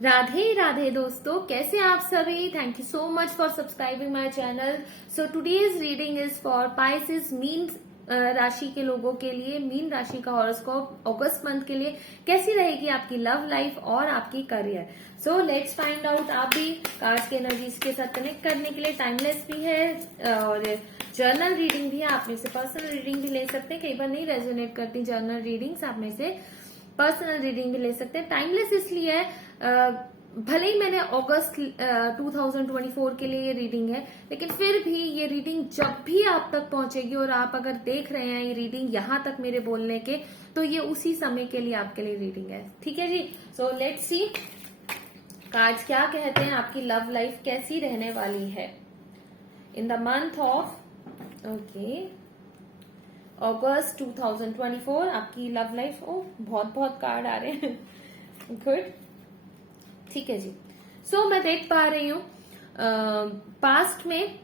राधे राधे दोस्तों, कैसे आप सभी। Thank you so much for subscribing my channel. So today's reading is for Pisces मीन राशि के लोगों के लिए। मीन राशि का हॉरोस्कोप अगस्त मंथ के लिए कैसी रहेगी आपकी लव लाइफ और आपकी career. So let's find out. आप भी कार्ड्स के एनर्जीज के साथ कनेक्ट करने के लिए टाइमलेस भी है और जर्नल रीडिंग भी है। आप में से पर्सनल रीडिंग भी ले सकते हैं। कई बार नहीं रेजोनेट करती जर्नल रीडिंग्स, आप में से पर्सनल रीडिंग भी ले सकते हैं। टाइमलेस इसलिए है, भले ही मैंने अगस्त 2024 के लिए ये रीडिंग है, लेकिन फिर भी ये रीडिंग जब भी आप तक पहुंचेगी और आप अगर देख रहे हैं ये रीडिंग यहाँ तक मेरे बोलने के, तो ये उसी समय के लिए आपके लिए रीडिंग है। ठीक है जी। सो लेट्स सी कार्ड्स क्या कहते हैं, आपकी लव लाइफ कैसी रहने वाली है इन द मंथ ऑफ अगस्त 2024। आपकी लव लाइफ। ओ बहुत बहुत कार्ड आ रहे हैं। गुड, ठीक है जी। सो मैं देख पा रही हूँ पास्ट में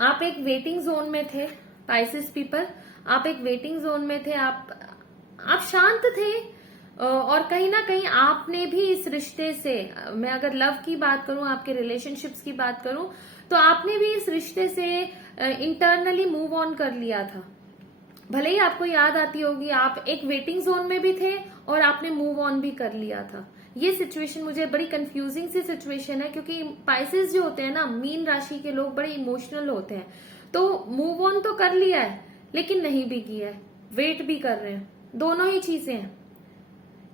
आप एक वेटिंग जोन में थे। पाइसेस पीपल, आप एक वेटिंग जोन में थे। आप शांत थे और कहीं ना कहीं आपने भी इस रिश्ते से, मैं अगर लव की बात करूं, आपके रिलेशनशिप्स की बात करूं, तो आपने भी इस रिश्ते से इंटरनली मूव ऑन कर लिया था। भले ही आपको याद आती होगी, आप एक वेटिंग जोन में भी थे और आपने मूव ऑन भी कर लिया था। ये सिचुएशन मुझे बड़ी कंफ्यूजिंग सी सिचुएशन है, क्योंकि पाइसेस जो होते हैं ना, मीन राशि के लोग बड़े इमोशनल होते हैं। तो मूव ऑन तो कर लिया है लेकिन नहीं भी किया है, वेट भी कर रहे हैं। दोनों ही चीजें हैं,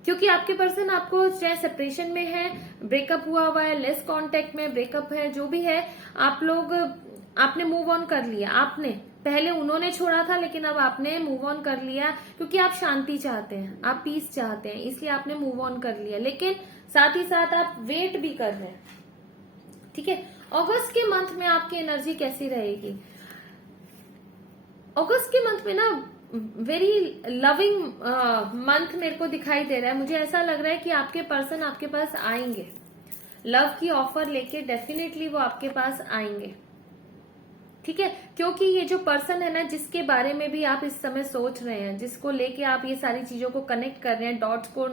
क्योंकि आपके पर्सन आपको चाहे सेपरेशन में है, ब्रेकअप हुआ है, लेस कांटेक्ट में, ब्रेकअप है, जो भी है, आपने मूव ऑन कर लिया। आपने पहले उन्होंने छोड़ा था, लेकिन अब आपने मूव ऑन कर लिया, क्योंकि आप शांति चाहते हैं, आप पीस चाहते हैं, इसलिए आपने मूव ऑन कर लिया। लेकिन साथ ही साथ आप वेट भी कर रहे हैं। ठीक है। अगस्त के मंथ में आपकी एनर्जी कैसी रहेगी? अगस्त के मंथ में ना वेरी लविंग मंथ मेरे को दिखाई दे रहा है। मुझे ऐसा लग रहा है कि आपके पर्सन आपके पास आएंगे, लव की ऑफर लेके डेफिनेटली वो आपके पास आएंगे। ठीक है, क्योंकि ये जो पर्सन है ना, जिसके बारे में भी आप इस समय सोच रहे हैं, जिसको लेके आप ये सारी चीजों को कनेक्ट कर रहे हैं, डॉट्स को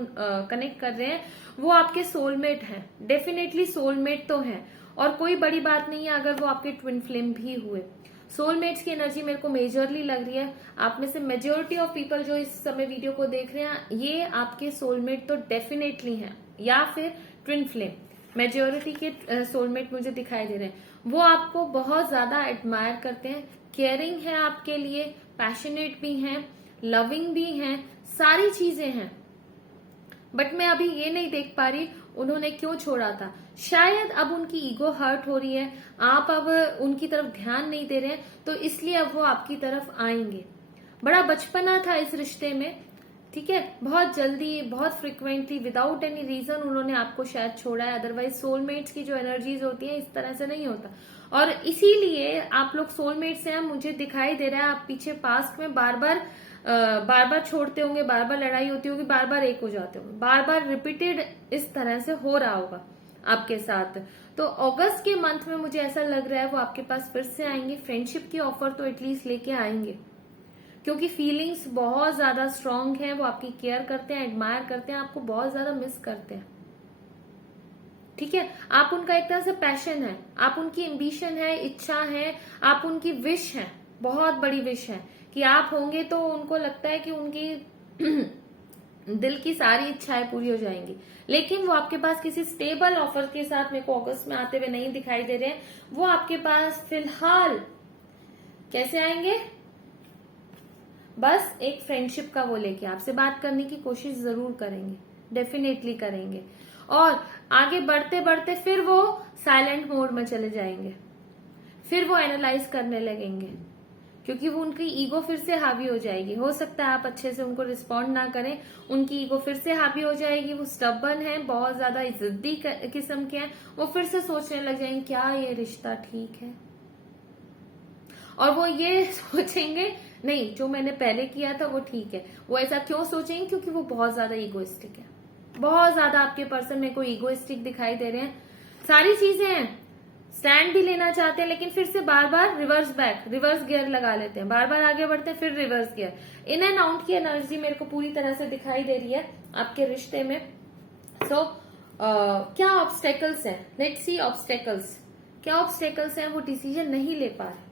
कनेक्ट कर रहे हैं, वो आपके सोलमेट हैं। डेफिनेटली सोलमेट तो हैं, और कोई बड़ी बात नहीं है अगर वो आपके ट्विन फ्लेम भी हुए। सोलमेट्स की एनर्जी मेरे को मेजरली लग रही है। आप में से मेजोरिटी ऑफ पीपल जो इस समय वीडियो को देख रहे हैं, ये आपके सोलमेट तो डेफिनेटली हैं, या फिर ट्विन फ्लेम। मेजोरिटी के सोलमेट मुझे दिखाई दे रहे हैं। वो आपको बहुत ज्यादा एडमायर करते हैं, केयरिंग है आपके लिए, पैशनेट भी हैं, लविंग भी हैं, सारी चीजें हैं। बट मैं अभी ये नहीं देख पा रही उन्होंने क्यों छोड़ा था। शायद अब उनकी ईगो हर्ट हो रही है, आप अब उनकी तरफ ध्यान नहीं दे रहे हैं, तो इसलिए अब वो आपकी तरफ आएंगे। बड़ा बचपना था इस रिश्ते में। ठीक है, बहुत जल्दी, बहुत फ्रिक्वेंटली, विदाउट एनी रीजन उन्होंने आपको शायद छोड़ा है। अदरवाइज सोलमेट्स की जो एनर्जीज होती हैं इस तरह से नहीं होता, और इसीलिए आप लोग सोलमेट्स हैं। मुझे दिखाई दे रहा है आप पीछे पास्ट में बार बार छोड़ते होंगे, बार बार लड़ाई होती होगी, बार बार एक हो जाते होंगे, बार बार रिपीटेड इस तरह से हो रहा होगा आपके साथ। तो अगस्त के मंथ में मुझे ऐसा लग रहा है वो आपके पास फिर से आएंगे। फ्रेंडशिप की ऑफर तो एटलीस्ट लेके आएंगे, क्योंकि फीलिंग्स बहुत ज्यादा स्ट्रांग है। वो आपकी केयर करते हैं, एडमायर करते हैं, आपको बहुत ज्यादा मिस करते हैं। ठीक है, आप उनका एक तरह से पैशन है, आप उनकी एम्बिशन है, इच्छा है, आप उनकी विश है, बहुत बड़ी विश है कि आप होंगे तो उनको लगता है कि उनकी दिल की सारी इच्छाएं पूरी हो जाएंगी। लेकिन वो आपके पास किसी स्टेबल ऑफर के साथ मेरे को अगस्त में आते हुए नहीं दिखाई दे रहे हैं। वो आपके पास फिलहाल कैसे आएंगे? बस एक फ्रेंडशिप का वो लेके आपसे बात करने की कोशिश जरूर करेंगे, डेफिनेटली करेंगे। और आगे बढ़ते बढ़ते फिर वो साइलेंट मोड में चले जाएंगे, फिर वो एनालाइज करने लगेंगे, क्योंकि वो उनकी ईगो फिर से हावी हो जाएगी। हो सकता है आप अच्छे से उनको रिस्पॉन्ड ना करें, उनकी ईगो फिर से हावी हो जाएगी। वो स्टबर्न है, बहुत ज्यादा जिद्दी किस्म के हैं। वो फिर से सोचने लग जाएंगे क्या ये रिश्ता ठीक है, और वो ये सोचेंगे नहीं, जो मैंने पहले किया था वो ठीक है। वो ऐसा क्यों सोचेंगे? क्योंकि वो बहुत ज्यादा ईगोइस्टिक है, बहुत ज्यादा आपके पर्सन में कोई ईगोइस्टिक दिखाई दे रहे हैं। सारी चीजें हैं, स्टैंड भी लेना चाहते हैं, लेकिन फिर से बार बार रिवर्स गियर लगा लेते हैं, बार बार आगे बढ़ते हैं, फिर reverse gear. In and out की एनर्जी मेरे को पूरी तरह से दिखाई दे रही है आपके रिश्ते में। सो क्या ऑब्स्टेकल्स हैं, लेट्स सी ऑब्स्टेकल्स। क्या ऑब्स्टेकल्स हैं, वो डिसीजन नहीं ले पा रहे।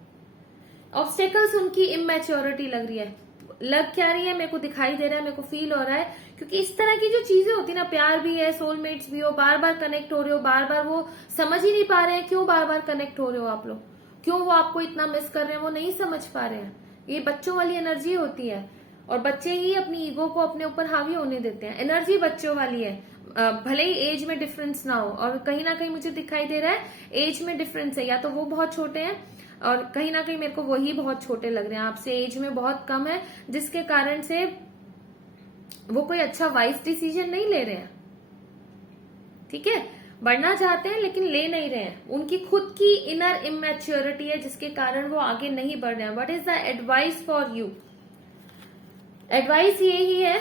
ऑब्स्टेकल्स उनकी इमेच्योरिटी लग रही है, लग क्या रही है, मेरे को दिखाई दे रहा है, मेरे को फील हो रहा है, क्योंकि इस तरह की जो चीजें होती है ना, प्यार भी है, सोलमेट्स भी हो, बार बार कनेक्ट हो रहे हो, बार बार वो समझ ही नहीं पा रहे हैं क्यों बार बार कनेक्ट हो रहे हो आप लोग, क्यों वो आपको इतना मिस कर रहे हैं, वो नहीं समझ पा रहे हैं। ये बच्चों वाली एनर्जी होती है, और बच्चे ही अपनी ईगो को अपने ऊपर हावी होने देते हैं। एनर्जी बच्चों वाली है, भले ही एज में डिफरेंस ना हो, और कहीं ना कहीं मुझे दिखाई दे रहा है एज में डिफरेंस है, या तो वो बहुत छोटे हैं और कहीं ना कहीं मेरे को वही बहुत छोटे लग रहे हैं, आपसे एज में बहुत कम है, जिसके कारण से वो कोई अच्छा वाइज डिसीजन नहीं ले रहे हैं। ठीक है, बढ़ना चाहते हैं लेकिन ले नहीं रहे हैं, उनकी खुद की इनर इमेच्योरिटी है जिसके कारण वो आगे नहीं बढ़ रहे हैं। What is the advice for you? Advice यही है,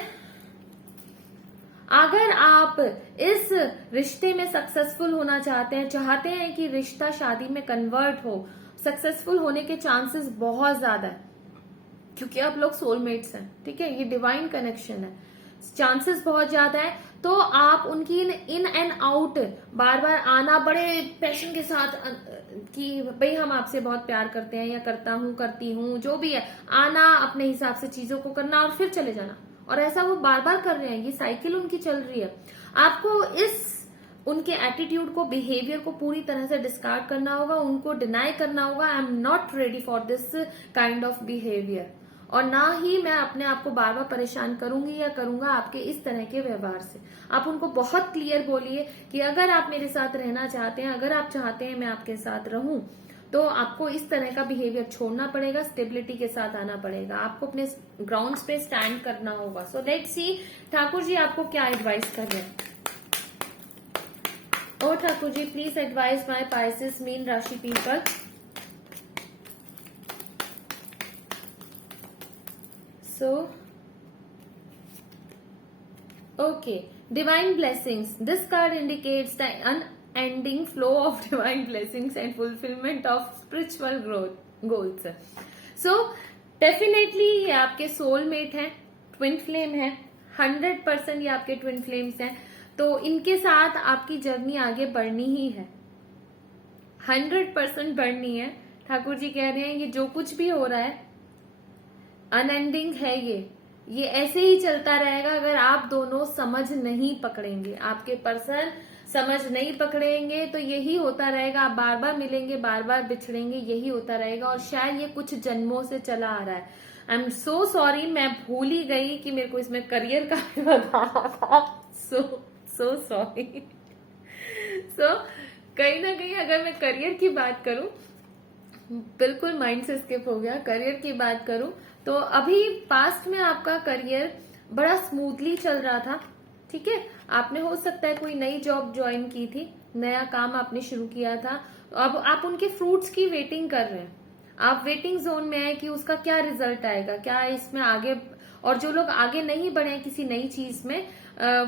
अगर आप इस रिश्ते में सक्सेसफुल होना चाहते हैं कि रिश्ता शादी में कन्वर्ट हो, सक्सेसफुल होने के चांसेस बहुत ज्यादा है, क्योंकि आप लोग सोलमेट्स हैं। ठीक है, ये डिवाइन कनेक्शन है, चांसेस बहुत ज्यादा है। तो आप उनकी इन एंड आउट बार बार आना बड़े पैशन के साथ, कि भाई हम आपसे बहुत प्यार करते हैं, या करता हूं, करती हूं, जो भी है, आना, अपने हिसाब से चीजों को करना और फिर चले जाना, और ऐसा वो बार बार कर रहे हैं, ये साइकिल उनकी चल रही है। आपको इस उनके एटीट्यूड को, बिहेवियर को पूरी तरह से डिस्कार्ड करना होगा, उनको डिनाई करना होगा। I am not ready for this kind of behaviour, और ना ही मैं अपने आप को बार बार परेशान करूंगी या करूंगा आपके इस तरह के व्यवहार से। आप उनको बहुत क्लियर बोलिए कि अगर आप मेरे साथ रहना चाहते हैं, अगर आप चाहते हैं मैं आपके साथ रहूं, तो आपको इस तरह का बिहेवियर छोड़ना पड़ेगा, स्टेबिलिटी के साथ आना पड़ेगा, आपको अपने ग्राउंड्स पे स्टैंड करना होगा। So let's see Thakur ji आपको क्या एडवाइस कर रहे हैं। ओ Thakur ji, please advice my Pisces मीन राशि people. So, okay, divine blessings. This card indicates the unending flow of divine blessings and fulfillment of spiritual goals. So, definitely ये आपके soulmate हैं, twin flame है, 100% ये आपके twin flames हैं, तो इनके साथ आपकी जर्नी आगे बढ़नी ही है, 100% बढ़नी है। ठाकुर जी कह रहे हैं ये जो कुछ भी हो रहा है अनएंडिंग है, ये ऐसे ही चलता रहेगा अगर आप दोनों समझ नहीं पकड़ेंगे, आपके पर्सन समझ नहीं पकड़ेंगे तो यही होता रहेगा। आप बार बार मिलेंगे, बार बार बिछड़ेंगे, यही होता रहेगा, और शायद ये कुछ जन्मों से चला आ रहा है। आई एम सो सॉरी, मैं भूल ही गई कि मेरे को इसमें करियर का भी बताना था। So sorry. सो कहीं ना कहीं अगर मैं करियर की बात करूं, बिल्कुल माइंड से स्किप हो गया, करियर की बात करूं तो अभी पास्ट में आपका करियर बड़ा स्मूथली चल रहा था। ठीक है, आपने हो सकता है कोई नई जॉब ज्वाइन की थी, नया काम आपने शुरू किया था, अब आप उनके फ्रूट्स की वेटिंग कर रहे हैं, आप वेटिंग जोन में है कि उसका क्या रिजल्ट आएगा, क्या इसमें आगे। और जो लोग आगे नहीं बढ़े हैं किसी नई चीज में,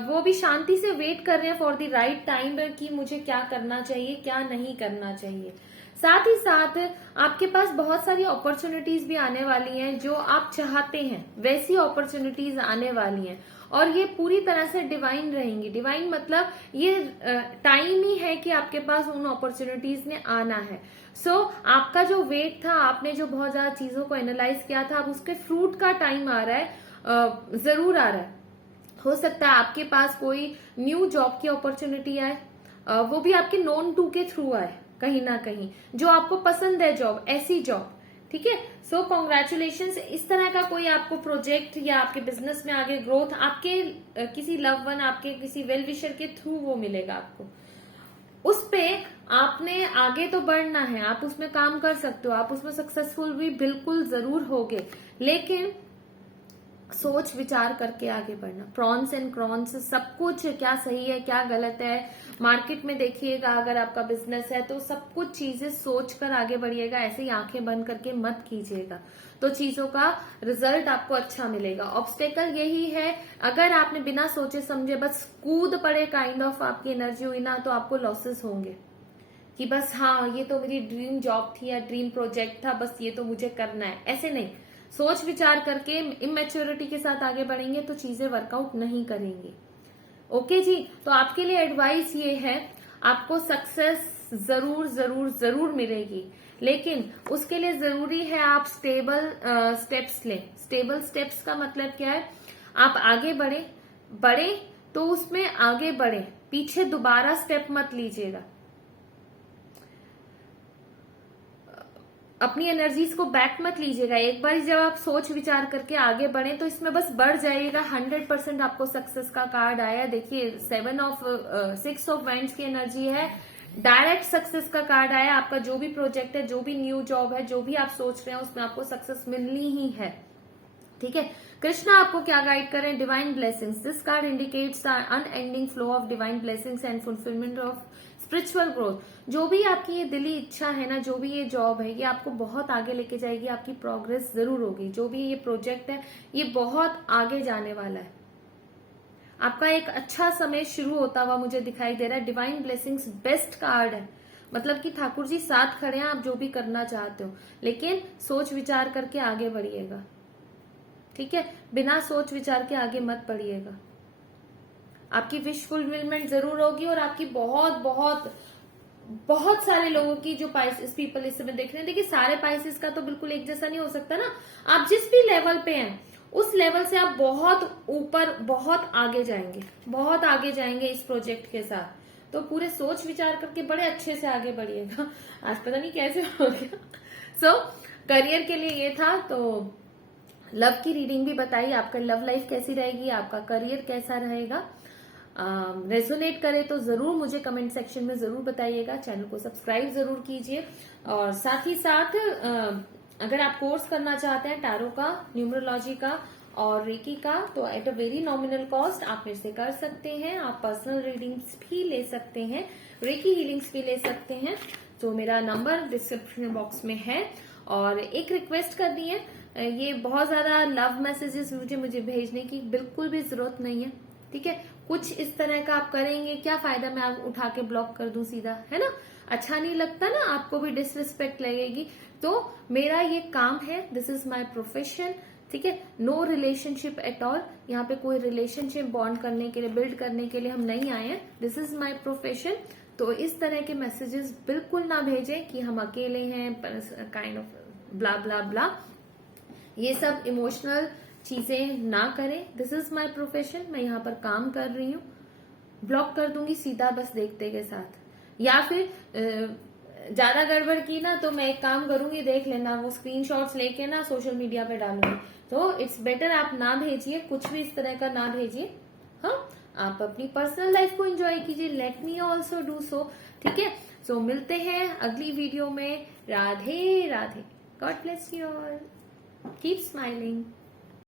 वो भी शांति से वेट कर रहे हैं फॉर द राइट टाइम कि मुझे क्या करना चाहिए, क्या नहीं करना चाहिए। साथ ही साथ आपके पास बहुत सारी अपॉर्चुनिटीज भी आने वाली हैं, जो आप चाहते हैं वैसी अपॉर्चुनिटीज आने वाली हैं, और ये पूरी तरह से डिवाइन रहेंगी। डिवाइन मतलब ये टाइम ही है कि आपके पास उन अपॉर्चुनिटीज ने आना है। सो आपका जो वेट था, आपने जो बहुत ज्यादा चीजों को एनालाइज किया था, अब उसके फ्रूट का टाइम आ रहा है, जरूर आ रहा है। हो सकता है आपके पास कोई न्यू जॉब की अपॉर्चुनिटी आए, वो भी आपके नोन टू के थ्रू आए, कहीं ना कहीं जो आपको पसंद है जॉब, ऐसी जॉब। ठीक है, सो कॉन्ग्रेचुलेशन। इस तरह का कोई आपको प्रोजेक्ट या आपके बिजनेस में आगे ग्रोथ आपके किसी लव वन, आपके किसी वेल विशर के थ्रू वो मिलेगा आपको। उस पे आपने आगे तो बढ़ना है, आप उसमें काम कर सकते हो, आप उसमें सक्सेसफुल भी बिल्कुल जरूर होगे, लेकिन सोच विचार करके आगे बढ़ना। प्रॉन्स एंड क्रॉन्स सब कुछ, क्या सही है क्या गलत है, मार्केट में देखिएगा, अगर आपका बिजनेस है तो सब कुछ चीजें सोच कर आगे बढ़िएगा, ऐसे ही आंखें बंद करके मत कीजिएगा, तो चीजों का रिजल्ट आपको अच्छा मिलेगा। ऑब्स्टेकल यही है, अगर आपने बिना सोचे समझे बस कूद पड़े काइंड ऑफ आपकी एनर्जी हुई ना, तो आपको लॉसेस होंगे कि बस हाँ ये तो मेरी ड्रीम जॉब थी या ड्रीम प्रोजेक्ट था, बस ये तो मुझे करना है। ऐसे नहीं, सोच विचार करके इमेच्योरिटी के साथ आगे बढ़ेंगे तो चीजें वर्कआउट नहीं करेंगी। ओके जी, तो आपके लिए एडवाइस ये है, आपको सक्सेस जरूर जरूर जरूर मिलेगी, लेकिन उसके लिए जरूरी है आप स्टेबल स्टेप्स लें। स्टेबल स्टेप्स का मतलब क्या है, आप आगे बढ़े तो उसमें आगे बढ़े, पीछे दोबारा स्टेप मत लीजिएगा। अपनी एनर्जीज को बैक मत लीजिएगा। एक बार जब आप सोच विचार करके आगे बढ़े तो इसमें बस बढ़ जाइएगा। 100% आपको सक्सेस का कार्ड आया। देखिए 6 ऑफ वाइंड्स की एनर्जी है, डायरेक्ट सक्सेस का कार्ड आया। आपका जो भी प्रोजेक्ट है, जो भी न्यू जॉब है, जो भी आप सोच रहे हैं, उसमें आपको सक्सेस मिलनी ही है। ठीक है, कृष्णा आपको क्या गाइड करें? Divine blessings. This card indicates the unending flow of divine blessings and fulfilment of spiritual growth. जो भी आपकी ये दिली इच्छा है ना, जो भी ये जॉब है, ये आपको बहुत आगे लेके जाएगी, आपकी प्रोग्रेस जरूर होगी। जो भी ये प्रोजेक्ट है, ये बहुत आगे जाने वाला है। आपका एक अच्छा समय शुरू होता हुआ मुझे दिखाई दे रहा है। डिवाइन ब्लेसिंग्स बेस्ट कार्ड है, मतलब कि ठाकुर जी साथ खड़े हैं आप जो भी करना चाहते हो, लेकिन सोच विचार करके आगे बढ़िएगा। ठीक है, बिना सोच विचार के आगे मत बढ़िएगा। आपकी विश फुलफिलमेंट जरूर होगी, और आपकी बहुत बहुत बहुत सारे लोगों की जो पाइसेस पीपल इस समय देख रहे हैं, देखिए सारे पाइसेस का तो बिल्कुल एक जैसा नहीं हो सकता ना। आप जिस भी लेवल पे हैं, उस लेवल से आप बहुत ऊपर, बहुत आगे जाएंगे, बहुत आगे जाएंगे इस प्रोजेक्ट के साथ। तो पूरे सोच विचार करके बड़े अच्छे से आगे बढ़िएगा। आज पता नहीं कैसे हो गया। सो करियर के लिए ये था। तो लव की रीडिंग भी बताइए, आपका लव लाइफ कैसी रहेगी, आपका करियर कैसा रहेगा। रेजोनेट करे तो जरूर मुझे कमेंट सेक्शन में जरूर बताइएगा। चैनल को सब्सक्राइब जरूर कीजिए, और साथ ही साथ अगर आप कोर्स करना चाहते हैं टैरो का, न्यूमरोलॉजी का और रेकी का, तो at a very nominal cost आप मेरे से कर सकते हैं। आप पर्सनल रीडिंग्स भी ले सकते हैं, रेकी हीलिंग्स भी ले सकते हैं। तो मेरा नंबर डिस्क्रिप्शन बॉक्स में है। और एक रिक्वेस्ट करनी है, ये बहुत ज्यादा लव मैसेजेस मुझे भेजने की बिल्कुल भी जरूरत नहीं है। ठीक है, कुछ इस तरह का आप करेंगे, क्या फायदा मैं आप उठा के ब्लॉक कर दूं सीधा, है ना? अच्छा नहीं लगता ना, आपको भी डिसरिस्पेक्ट लगेगी। तो मेरा ये काम है, दिस इज माय प्रोफेशन। ठीक है, नो रिलेशनशिप एट ऑल। यहाँ पे कोई रिलेशनशिप बॉन्ड करने के लिए, बिल्ड करने के लिए हम नहीं आए हैं। This is my profession. तो इस तरह के मैसेजेस बिल्कुल ना भेजें कि हम अकेले हैं, काइंड ऑफ ब्ला ब्ला ब्ला। ये सब इमोशनल चीजें ना करें। दिस इज माय प्रोफेशन, मैं यहाँ पर काम कर रही हूँ। ब्लॉक कर दूंगी सीधा, बस देखते के साथ। या फिर ज्यादा गड़बड़ की ना, तो मैं एक काम करूंगी, देख लेना, वो स्क्रीनशॉट्स लेके ना सोशल मीडिया पे डालूंगी। तो इट्स बेटर आप ना भेजिए, कुछ भी इस तरह का ना भेजिए। हाँ, आप अपनी पर्सनल लाइफ को एंजॉय कीजिए, let me also do so. ठीक है, सो मिलते हैं अगली वीडियो में। Radhe Radhe, God bless you all, keep smiling.